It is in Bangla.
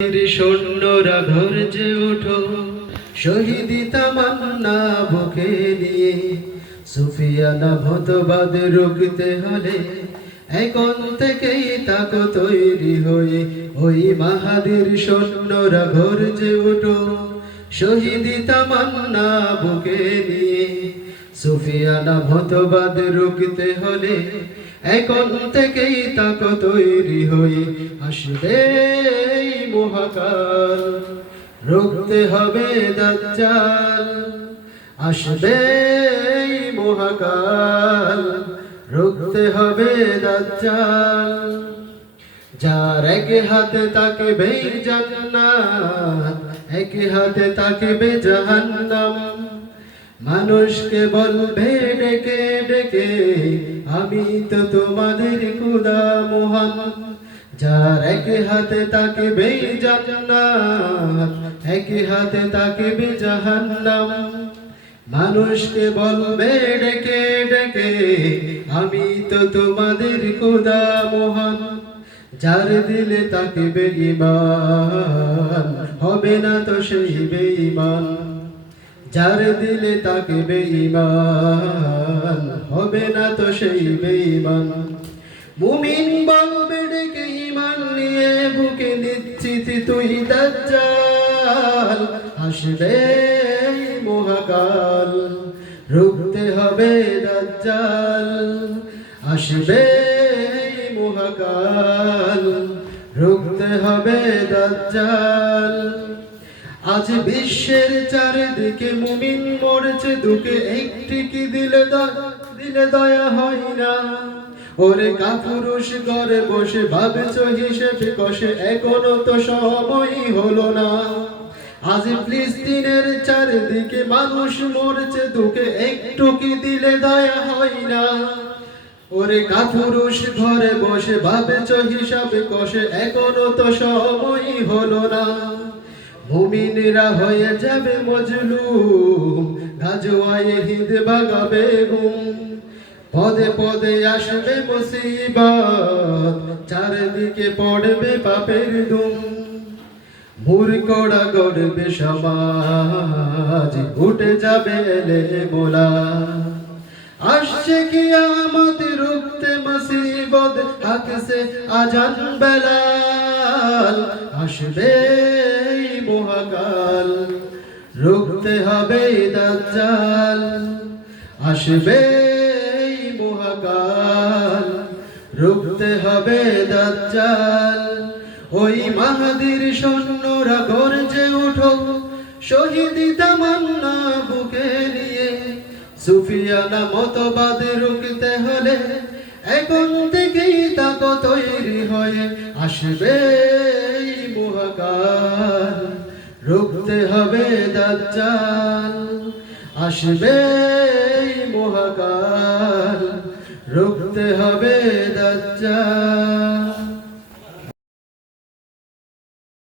সৈন্যরা গর্জে ওঠো, শহীদি তামান্না বুকে নিয়ে। সুফিয়ানা মতবাদ রুখতে হলে এখন থেকেই তাকো তৈরি হয়ে। ওই মাহাদির সৈন্যরা গর্জে ওঠো, শহীদি তামান্না বুকে নিয়ে। সুফিয়ানা মতবাদ রুখতে হলে এখন থেকেই তাকো তৈরি হয়ে। আসবে মহাকাল, রুখতে হবে দাজ্জাল। আসবে মহাকাল, রুখতে হবে দাজ্জাল। যার এক হাতে তাকবে জান্নাত, এক হাতে তাকবে জাহান্নাম। মানুষকে বলবে ডেকে ডেকে, আমি তো তোমাদের খোদা মহান। যার এক হাতে তাকবে জান্নাত, এক হাতে তাকবে জাহান্নাম। মানুষকে বলবে ডেকে ডেকে, আমি তো তোমাদের খোদা মহান। যার দিলে তাকবে ঈমান, হবে না তো সেই বেঈমান। যার দিলে তাকবে ঈমান, হবে না তো সেই বেঈমান। মুমিন বলবে ডেকে ঈমান নিয়ে, বুকে নিশ্চিত তুই দাজ্জাল। আসবে মহাকাল, রুখতে হবে দাজ্জাল। আসবে মহাকাল, রুখতে হবে দাজ্জাল। আজ বিশ্বের চারিদিকে মুমিন মরছে দুঃখে, একটি কি দিলে দয়া হয় না। ওরে কাপুরুষ ঘরে বসে ভাবছো হিসেব কষে, এখনো তো সময় হলো না। আজ ফিলিস্তিনের চারিদিকে মানুষ মরছে দুঃখে, একটু কি দিলে দয়া হয় না। ওরে কাপুরুষ ঘরে বসে ভাবছো হিসাব কষে, এখনো তো সময় হলো না। মুমিনরা হয়ে যাবে মজলুম, গাজওয়ায়ে হিন্দ ভাগাবে ঘুম। পদে পদে আসবে মুসিবত, চারিদিকে পড়বে পাপের ধুম। মূর্খরা গড়বে সমাজ, উঠে যাবে এলে মোলা। আসছে কিয়ামত, রুখতে মুসিবত, হাকছে আজান বেলাল। আসবে মহাকাল, রুখতে হবে দাজ্জাল। আসবে মহাকাল, রুখতে হবে দাজ্জাল। ওই মাহাদির সৈন্যরা গর্জে ওঠো, শহীদি তামান্না বুকে নিয়ে। সুফিয়ানা মতবাদ রুখতে হলে এখন থেকেই তাকো তৈরি হয়ে। আসবে মহাকাল, রুখতে হবে দাজ্জাল। আসবে মহাকাল, রুখতে হবে দাজ্জাল।